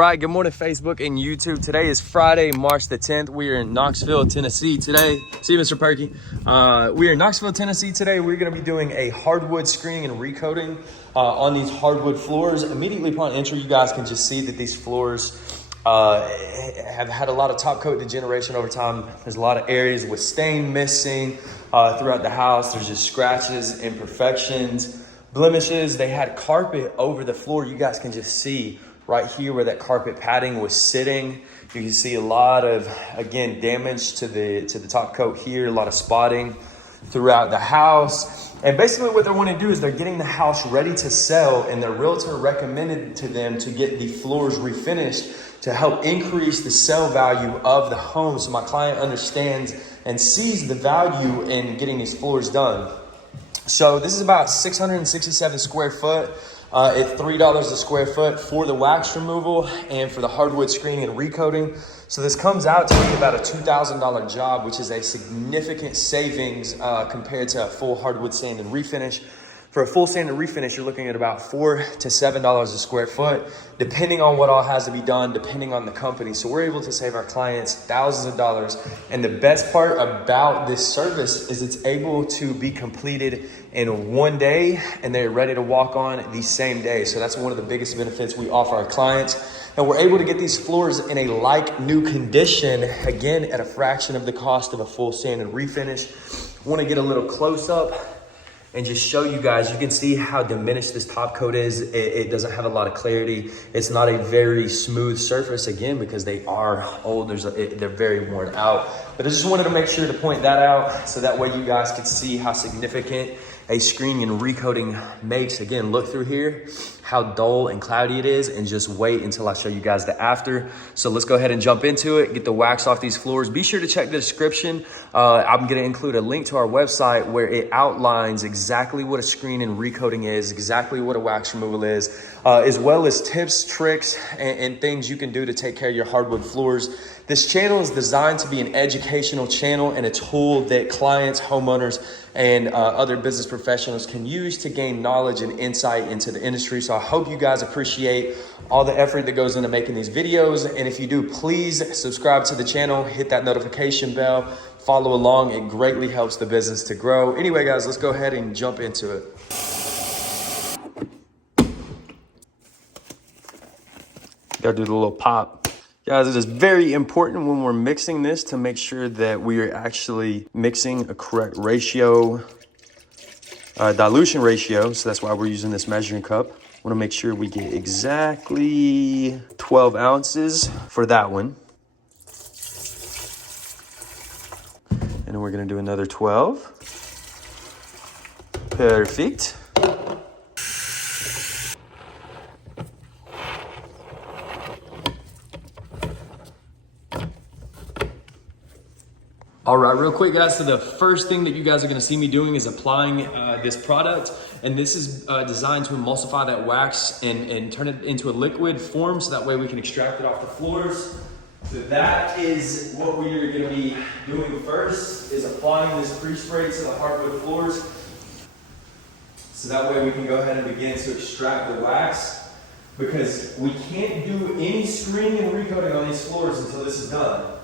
All right, good morning, Facebook and YouTube. Today is Friday, March the 10th. We are in Knoxville, Tennessee today. See you, Mr. Perky. We are in Knoxville, Tennessee today. We're going to be doing a hardwood screening and recoating on these hardwood floors. Immediately upon entry, you guys can just see that these floors have had a lot of top coat degeneration over time. There's a lot of areas with stain missing throughout the house. There's just scratches, imperfections, blemishes. They had carpet over the floor. You guys can just see right here where that carpet padding was sitting. You can see a lot of, again, damage to the top coat here, a lot of spotting throughout the house. And basically what they want to do is they're getting the house ready to sell, and their realtor recommended to them to get the floors refinished to help increase the sale value of the home. So my client understands and sees the value in getting these floors done. So this is about 667 square foot. At $3 a square foot for the wax removal and for the hardwood screening and recoating. So this comes out to be about a $2,000 job, which is a significant savings compared to a full hardwood sand and refinish. For a full sand and refinish, you're looking at about $4 to $7 a square foot, depending on what all has to be done, depending on the company. So we're able to save our clients thousands of dollars. And the best part about this service is it's able to be completed in one day, and they're ready to walk on the same day. So that's one of the biggest benefits we offer our clients. And we're able to get these floors in a like new condition, again, at a fraction of the cost of a full sand and refinish. Want to get a little close up and just show you guys. You can see how diminished this top coat is. It doesn't have a lot of clarity. It's not a very smooth surface, again, because they are old. They're very worn out. But I just wanted to make sure to point that out so that way you guys could see how significant a screening and recoating makes. Again, look through here, how dull and cloudy it is, and just wait until I show you guys the after. So let's go ahead and jump into it, get the wax off these floors. Be sure to check the description. I'm gonna include a link to our website where it outlines exactly what a screen and recoating is, exactly what a wax removal is, as well as tips, tricks, and things you can do to take care of your hardwood floors. This channel is designed to be an educational channel and a tool that clients, homeowners, and other business professionals can use to gain knowledge and insight into the industry. So I hope you guys appreciate all the effort that goes into making these videos. And if you do, please subscribe to the channel, hit that notification bell, follow along. It greatly helps the business to grow. Anyway, guys, let's go ahead and jump into it. Gotta do the little pop. Guys, it is very important when we're mixing this to make sure that we are actually mixing a correct ratio, dilution ratio. So that's why we're using this measuring cup. Want to make sure we get exactly 12 ounces for that one. And then we're going to do another 12. Perfect. All right, real quick, guys. So the first thing that you guys are gonna see me doing is applying this product. And this is designed to emulsify that wax and turn it into a liquid form, so that way we can extract it off the floors. So that is what we are gonna be doing first, is applying this PreSpray to the hardwood floors. So that way we can go ahead and begin to extract the wax, because we can't do any screening and recoating on these floors until this is done.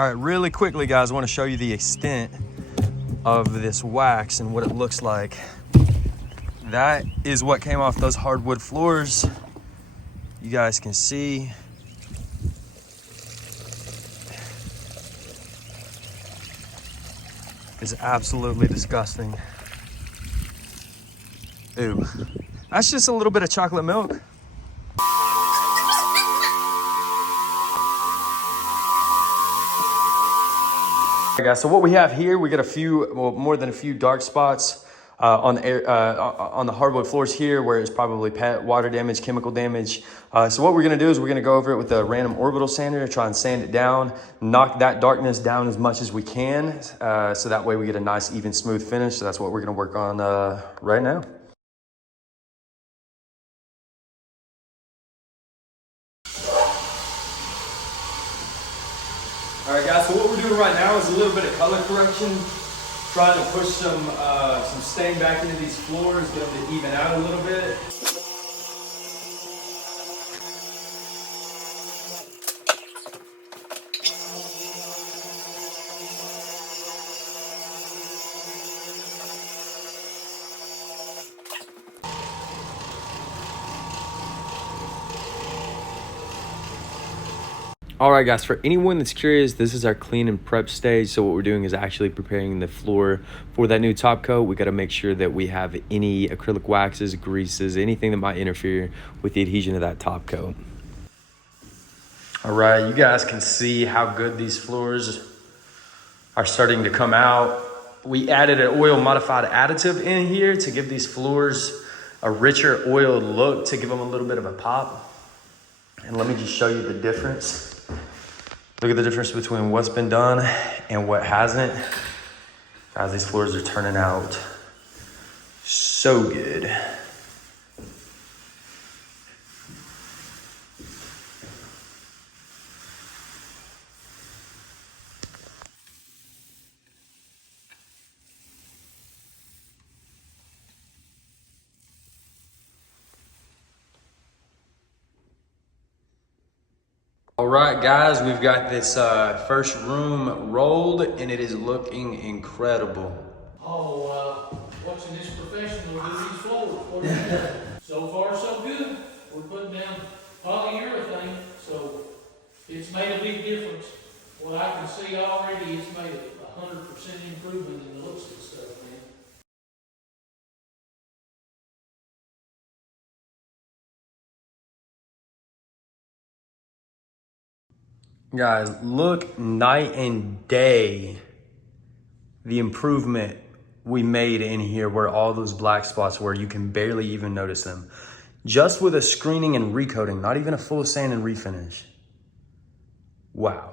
All right, really quickly, guys, I want to show you the extent of this wax and what it looks like. That is what came off those hardwood floors. You guys can see. It's absolutely disgusting. Ew. That's just a little bit of chocolate milk. Guys, so what we have here, we got a few, well, more than a few dark spots on the hardwood floors here, where it's probably pet water damage, chemical damage. So what we're gonna do is we're gonna go over it with a random orbital sander, try and sand it down, knock that darkness down as much as we can, so that way we get a nice, even, smooth finish. So that's what we're gonna work on right now. All right, guys, so what we're doing right now is a little bit of color correction, trying to push some stain back into these floors, get them to even out a little bit. All right, guys, for anyone that's curious, this is our clean and prep stage. So what we're doing is actually preparing the floor for that new top coat. We got to make sure that we have any acrylic waxes, greases, anything that might interfere with the adhesion of that top coat. All right, you guys can see how good these floors are starting to come out. We added an oil modified additive in here to give these floors a richer oiled look, to give them a little bit of a pop. And let me just show you the difference. Look at the difference between what's been done and what hasn't. Guys, these floors are turning out so good. All right, guys, we've got this first room rolled, and it is looking incredible. Watching this professional do these floors. What do you think? So far, so good. We're putting down polyurethane, so it's made a big difference. What I can see already, it's made a 100% improvement in the looks of the stuff, man. Guys, look night and day the improvement we made in here, where all those black spots were. You can barely even notice them. Just with a screening and recoating, not even a full sand and refinish. Wow.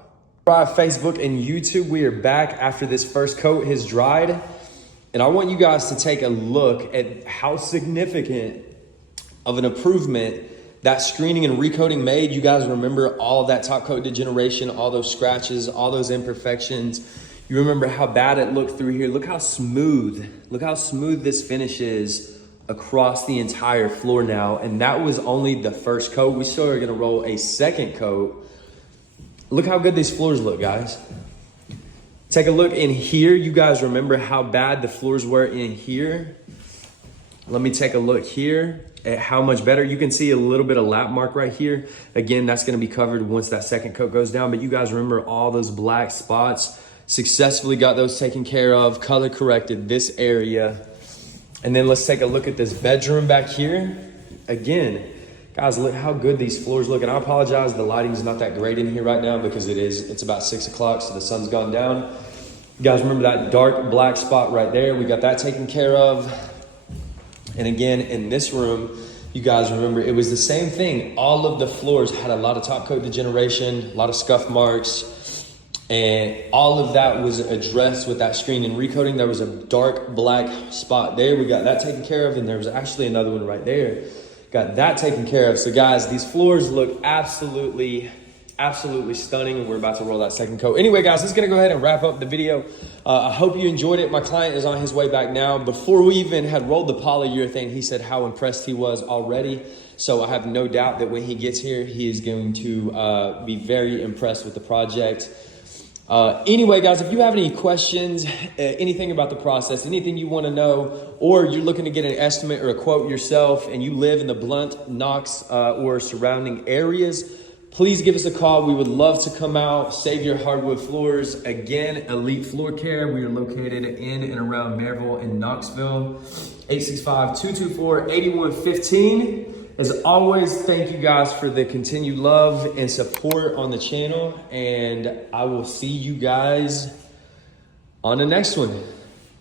Right, Facebook and YouTube, we are back after this first coat has dried. And I want you guys to take a look at how significant of an improvement that screening and recoating made. You guys remember all that top coat degeneration, all those scratches, all those imperfections. You remember how bad it looked through here. Look how smooth this finish is across the entire floor now. And that was only the first coat. We still are gonna roll a second coat. Look how good these floors look, guys. Take a look in here. You guys remember how bad the floors were in here. Let me take a look here at how much better. You can see a little bit of lap mark right here. Again, that's gonna be covered once that second coat goes down, but you guys remember all those black spots. Successfully got those taken care of, color corrected this area. And then let's take a look at this bedroom back here. Again, guys, look how good these floors look. And I apologize, the lighting's not that great in here right now because it's about 6 o'clock, so the sun's gone down. You guys remember that dark black spot right there? We got that taken care of. And again, in this room, you guys remember it was the same thing. All of the floors had a lot of top coat degeneration, a lot of scuff marks, and all of that was addressed with that screen and recoating. There was a dark black spot there. We got that taken care of, and there was actually another one right there. Got that taken care of. So guys, these floors look absolutely stunning, and we're about to roll that second coat. Anyway, guys, let's gonna go ahead and wrap up the video. I hope you enjoyed it. My client is on his way back now. Before we even had rolled the polyurethane, he said how impressed he was already. So I have no doubt that when he gets here, he is going to be very impressed with the project. Anyway, guys, if you have any questions, anything about the process, anything you want to know, or you're looking to get an estimate or a quote yourself, and you live in the Blount, Knox, or surrounding areas, please give us a call. We would love to come out, save your hardwood floors. Again, Elite Floor Care. We are located in and around Maryville and Knoxville. 865-224-8115. As always, thank you guys for the continued love and support on the channel. And I will see you guys on the next one.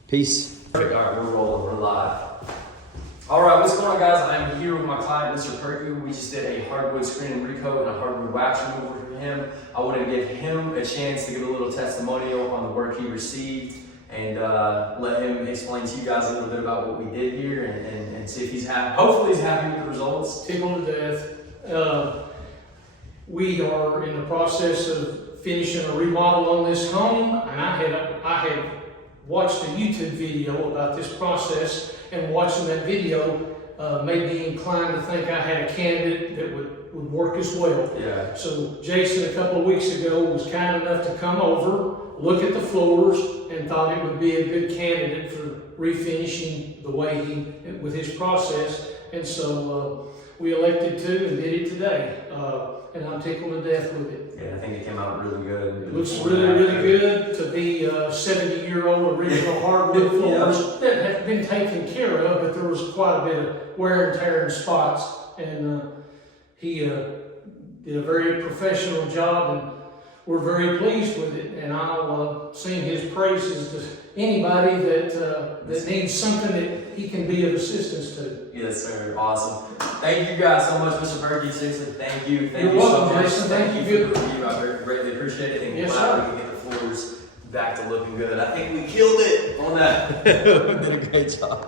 Peace. Perfect. All right, we're rolling. We're live. All right, what's going on, guys? I'm here with my client, Mr. Perky. We just did a hardwood screen and recoat and a hardwood wax remover for him. I wanted to give him a chance to give a little testimonial on the work he received, and let him explain to you guys a little bit about what we did here, and see if he's happy. Hopefully he's happy with the results. Tickled to death. We are in the process of finishing a remodel on this home, and I had watched a YouTube video about this process, and watching that video made me inclined to think I had a candidate that would work as well. Yeah. So Jason, a couple of weeks ago, was kind enough to come over, look at the floors, and thought it would be a good candidate for refinishing the way with his process. And so we elected to and did it today. And I'm tickled to death with it. Yeah, I think it came out really good. It looks really good to be 70-year-old original hardwood floors that have been taken care of, but there was quite a bit of wear and tear in spots. And he did a very professional job, and we're very pleased with it. And I'll sing his praises to anybody that needs something that he can be of assistance to. Yes, sir. Awesome. Thank you guys so much, Mr. Perky. Seriously, thank you. Thank You're you welcome, so much. Jason. Thank you Thank for the review. I greatly appreciate it. And Yes, glad sir. we can get the floors back to looking good. I think we killed it on that. We did a great job.